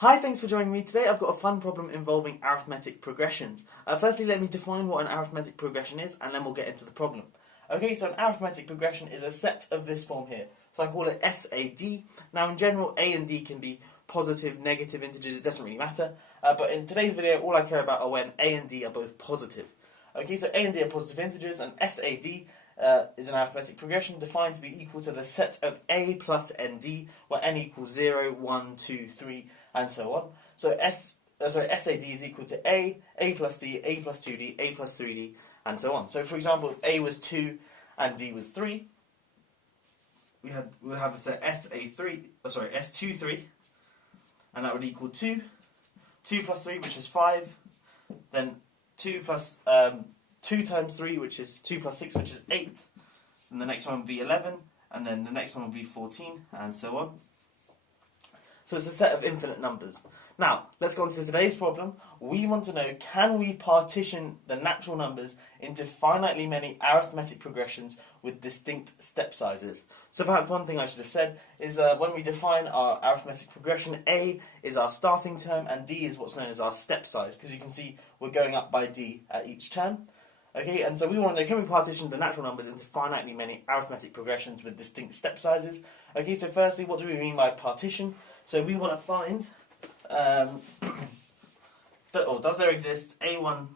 Hi, thanks for joining me today. I've got a fun problem involving arithmetic progressions. Firstly, let me define what an arithmetic progression is, and then we'll get into the problem. Okay, so an arithmetic progression is a set of this form here. So I call it SAD. Now, in general, A and D can be positive, negative integers. It doesn't really matter. But in today's video, all I care about are when A and D are both positive. Okay, so A and D are positive integers, and SAD is an arithmetic progression defined to be equal to the set of A plus ND, where n equals 0, 1, 2, 3, and so on. So SAD is equal to A plus D, A plus 2D, A plus 3D, and so on. So for example, if A was 2 and D was 3, we would have set S2 3, and that would equal 2. 2 plus 3, which is 5, then 2 plus 2 times 3, which is 2 plus 6, which is 8, and the next one would be 11, and then the next one would be 14, and so on. So it's a set of infinite numbers. Now, let's go on to today's problem. We want to know, can we partition the natural numbers into finitely many arithmetic progressions with distinct step sizes? So perhaps one thing I should have said is when we define our arithmetic progression, A is our starting term and D is what's known as our step size, because you can see we're going up by D at each term. Okay, and so we want to know, can we partition the natural numbers into finitely many arithmetic progressions with distinct step sizes? Okay, so firstly, what do we mean by partition? So we want to find, does there exist A1,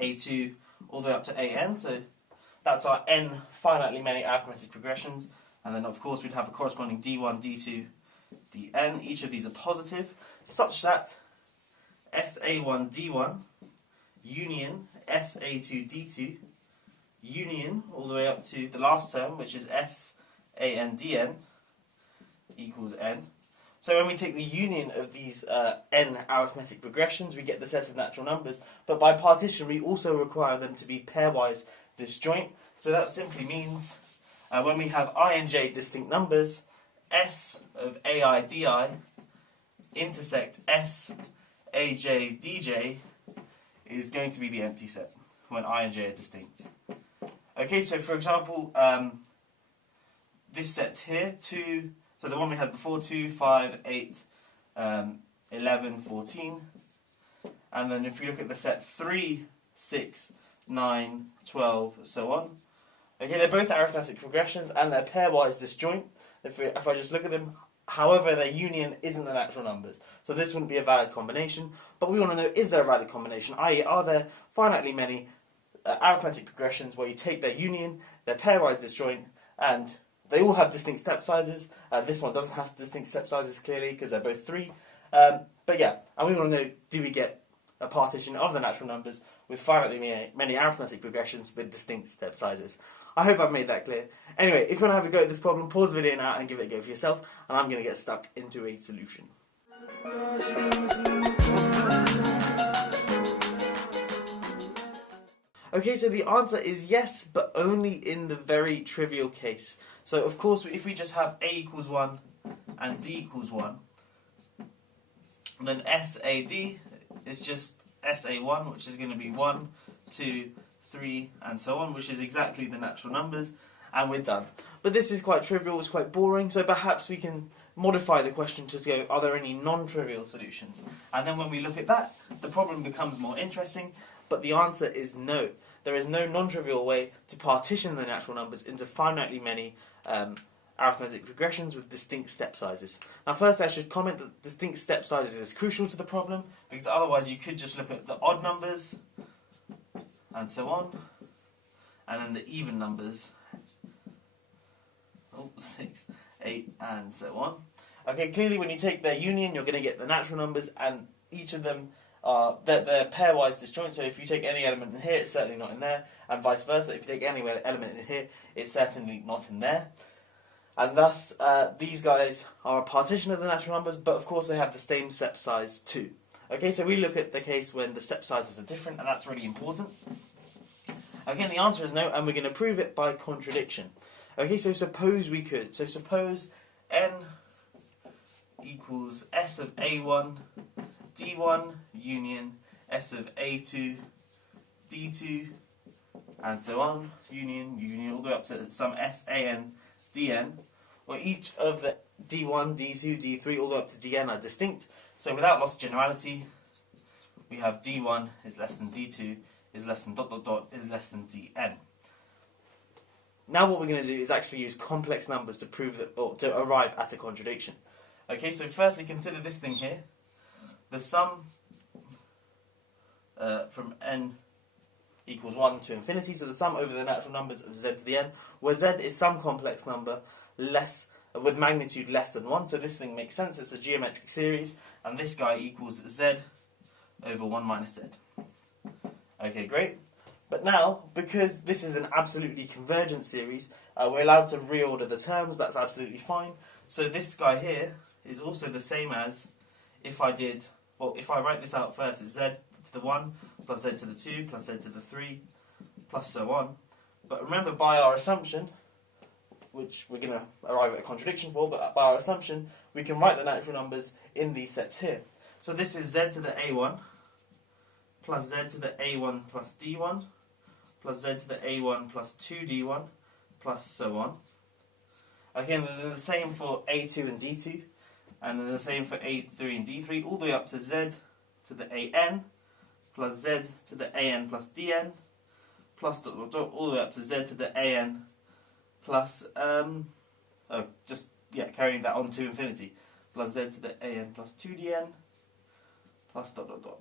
A2, all the way up to AN? So that's our n finitely many arithmetic progressions. And then, of course, we'd have a corresponding D1, D2, Dn. Each of these are positive, such that SA1, D1, union SA2, D2, union all the way up to the last term, which is SAN, Dn, equals n. So when we take the union of these n arithmetic progressions, we get the set of natural numbers. But by partition, we also require them to be pairwise disjoint. So that simply means when we have I and j distinct numbers, S of AI di intersect S aj dj is going to be the empty set when I and j are distinct. Okay, so for example, this set here, 2. So the one we had before, 2, 5, 8, 11, 14. And then if we look at the set 3, 6, 9, 12, so on. Okay, they're both arithmetic progressions and they're pairwise disjoint. If I just look at them, however, their union isn't the natural numbers. So this wouldn't be a valid combination. But we want to know, is there a valid combination? I.e., are there finitely many arithmetic progressions where you take their union, they're pairwise disjoint, and they all have distinct step sizes. This one doesn't have distinct step sizes, clearly, because they're both 3. But yeah, and we want to know, do we get a partition of the natural numbers with finitely many arithmetic progressions with distinct step sizes? I hope I've made that clear. Anyway, if you want to have a go at this problem, pause the video now and give it a go for yourself, and I'm going to get stuck into a solution. Okay, so the answer is yes, but only in the very trivial case. So, of course, if we just have A equals 1 and D equals 1, then SAD is just SA1, which is going to be 1, 2, 3, and so on, which is exactly the natural numbers, and we're done. But this is quite trivial, it's quite boring, so perhaps we can modify the question to go, are there any non-trivial solutions? And then when we look at that, the problem becomes more interesting, but the answer is no. There is no non-trivial way to partition the natural numbers into finitely many arithmetic progressions with distinct step sizes. Now first I should comment that distinct step sizes is crucial to the problem, because otherwise you could just look at the odd numbers, and so on, and then the even numbers, 6, 8, and so on. Okay, clearly when you take their union, you're going to get the natural numbers, and each of them they're pairwise disjoint, so if you take any element in here, it's certainly not in there, and vice versa. If you take any element in here, it's certainly not in there. And thus, these guys are a partition of the natural numbers, but of course they have the same step size too. Okay, so we look at the case when the step sizes are different, and that's really important. Again, the answer is no, and we're going to prove it by contradiction. Okay, so suppose we could. So suppose n equals S of A1, D1, union S of A2, D2, and so on, union, all the way up to some SAN, Dn, where each of the d1, d2, d3, all the way up to dn are distinct. So without loss of generality, we have d1 is less than d2 is less than dot dot dot is less than dn. Now what we're going to do is actually use complex numbers to prove that, or to arrive at a contradiction. Okay, so firstly consider this thing here. The sum from n equals 1 to infinity, so the sum over the natural numbers of z to the n, where z is some complex number less with magnitude less than 1, so this thing makes sense, it's a geometric series, and this guy equals z over 1 minus z. Okay, great. But now, because this is an absolutely convergent series, we're allowed to reorder the terms, that's absolutely fine. So this guy here is also the same as if I did, well, if I write this out first, it's z to the 1 plus z to the 2 plus z to the 3 plus so on. But remember, by our assumption, which we're going to arrive at a contradiction for, but by our assumption, we can write the natural numbers in these sets here. So this is z to the a1 plus z to the a1 plus d1 plus z to the a1 plus 2d1 plus so on. Again, they're the same for a2 and d2, and then the same for a3 and d3, all the way up to z to the an plus z to the an plus dn plus dot dot dot, all the way up to z to the an plus, carrying that on to infinity, plus z to the an plus 2dn plus dot dot dot.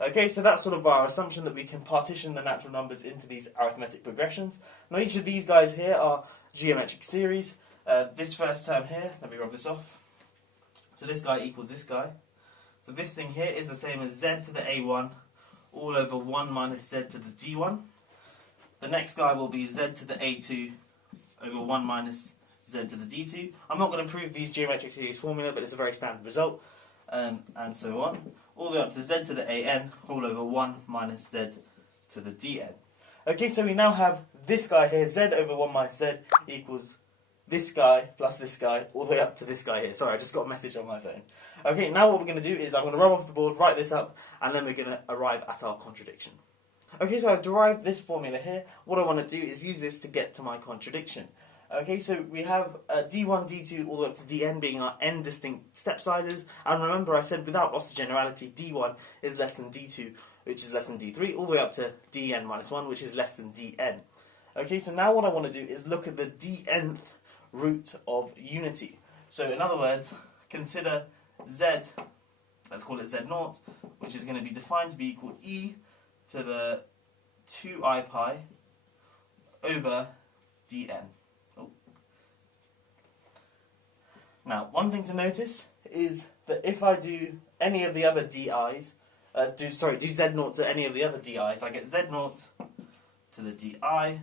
Okay, so that's sort of our assumption that we can partition the natural numbers into these arithmetic progressions. Now each of these guys here are geometric series. This first term here, let me rub this off. So this guy equals this guy. So this thing here is the same as z to the a1 all over 1 minus z to the d1. The next guy will be z to the a2 over 1 minus z to the d2. I'm not going to prove these geometric series formula, but it's a very standard result. And so on, all the way up to z to the an all over 1 minus z to the dn. Okay, so we now have this guy here, z over 1 minus z equals this guy plus this guy, all the way up to this guy here. Sorry, I just got a message on my phone. Okay, now what we're going to do is I'm going to rub off the board, write this up, and then we're going to arrive at our contradiction. Okay, so I've derived this formula here. What I want to do is use this to get to my contradiction. Okay, so we have d1, d2, all the way up to dn being our n distinct step sizes. And remember I said without loss of generality, d1 is less than d2, which is less than d3, all the way up to dn minus 1, which is less than dn. Okay, so now what I want to do is look at the dnth root of unity. So in other words, consider z, let's call it z0, which is going to be defined to be equal e to the 2I pi over dn. Now, one thing to notice is that if I do any of the other di's, do z0 to any of the other di's, I get z0 to the di,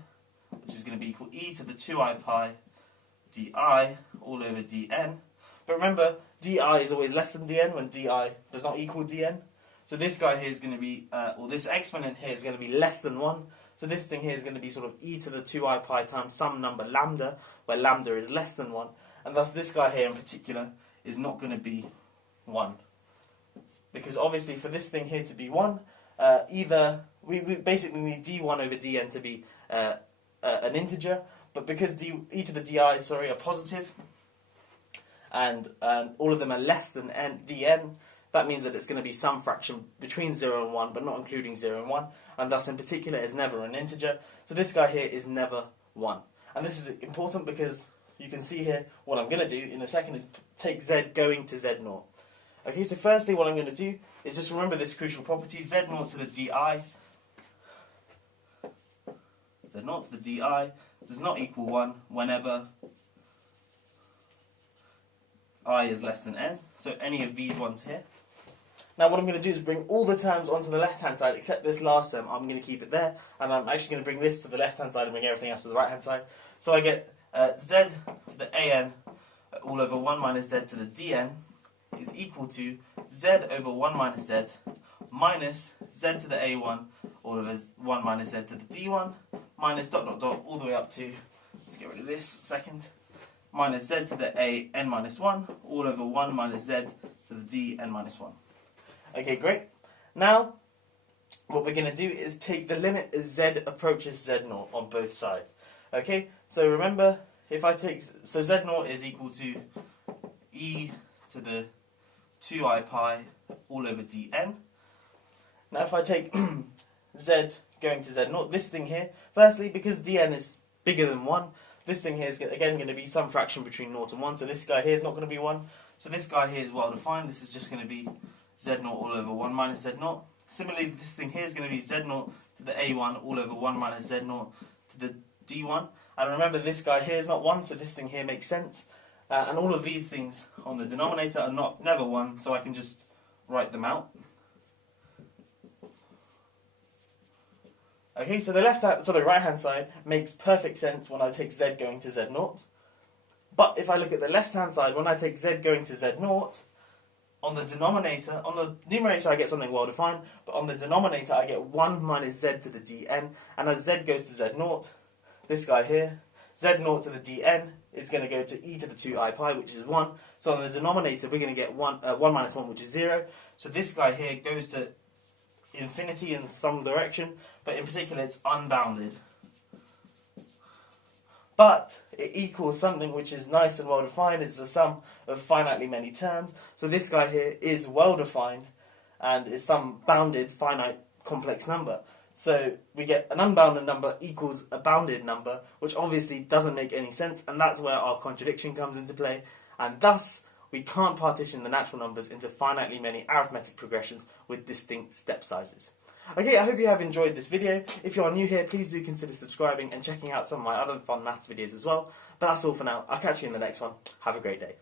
which is going to be equal e to the 2I pi di all over dn. But remember, di is always less than dn when di does not equal dn. So this guy here is going to be, or this exponent here is going to be less than 1. So this thing here is going to be sort of e to the 2I pi times some number lambda, where lambda is less than 1. And thus this guy here in particular is not going to be 1. Because obviously for this thing here to be 1, either we basically need d1 over dn to be an integer, but because e to the di are positive, and all of them are less than dn, that means that it's going to be some fraction between 0 and 1, but not including 0 and 1, and thus in particular is never an integer. So this guy here is never 1. And this is important because you can see here what I'm going to do in a second is take z going to z0. Okay, so firstly what I'm going to do is just remember this crucial property, z0 to the di, z0 to the di does not equal 1 whenever I is less than n, so any of these ones here. Now what I'm going to do is bring all the terms onto the left-hand side, except this last term. I'm going to keep it there, and I'm actually going to bring this to the left-hand side and bring everything else to the right-hand side. So I get z to the an all over 1 minus z to the dn is equal to z over 1 minus z minus z to the a1 all over 1 minus z to the d1 minus dot dot dot all the way up to, let's get rid of this second, minus z to the a n minus 1 all over 1 minus z to the d n minus 1. Okay, great. Now, what we're going to do is take the limit as z approaches z0 on both sides. Okay, so remember, if I take, so z0 is equal to e to the 2I pi all over dn. Now if I take z going to z0, this thing here, firstly, because dn is bigger than 1, this thing here is again going to be some fraction between 0 and 1, so this guy here is not going to be 1. So this guy here is well defined, this is just going to be z0 all over 1 minus z0. Similarly, this thing here is going to be z0 to the a1 all over 1 minus z0 to the d1. And remember, this guy here is not 1, so this thing here makes sense. And all of these things on the denominator are never 1, so I can just write them out. Okay, so the right hand side makes perfect sense when I take z going to z0. But if I look at the left hand side, when I take z going to z0, on the numerator I get something well defined, but on the denominator I get 1 minus z to the dn, and as z goes to z0, this guy here, z0 to the dn is going to go to e to the 2I pi, which is 1. So on the denominator we're going to get 1 minus 1, which is 0. So this guy here goes to infinity in some direction, but in particular it's unbounded. But it equals something which is nice and well defined, is the sum of finitely many terms. So this guy here is well defined and is some bounded finite complex number. So we get an unbounded number equals a bounded number, which obviously doesn't make any sense, and that's where our contradiction comes into play, and thus we can't partition the natural numbers into finitely many arithmetic progressions with distinct step sizes. Okay, I hope you have enjoyed this video. If you are new here, please do consider subscribing and checking out some of my other fun maths videos as well. But that's all for now. I'll catch you in the next one. Have a great day.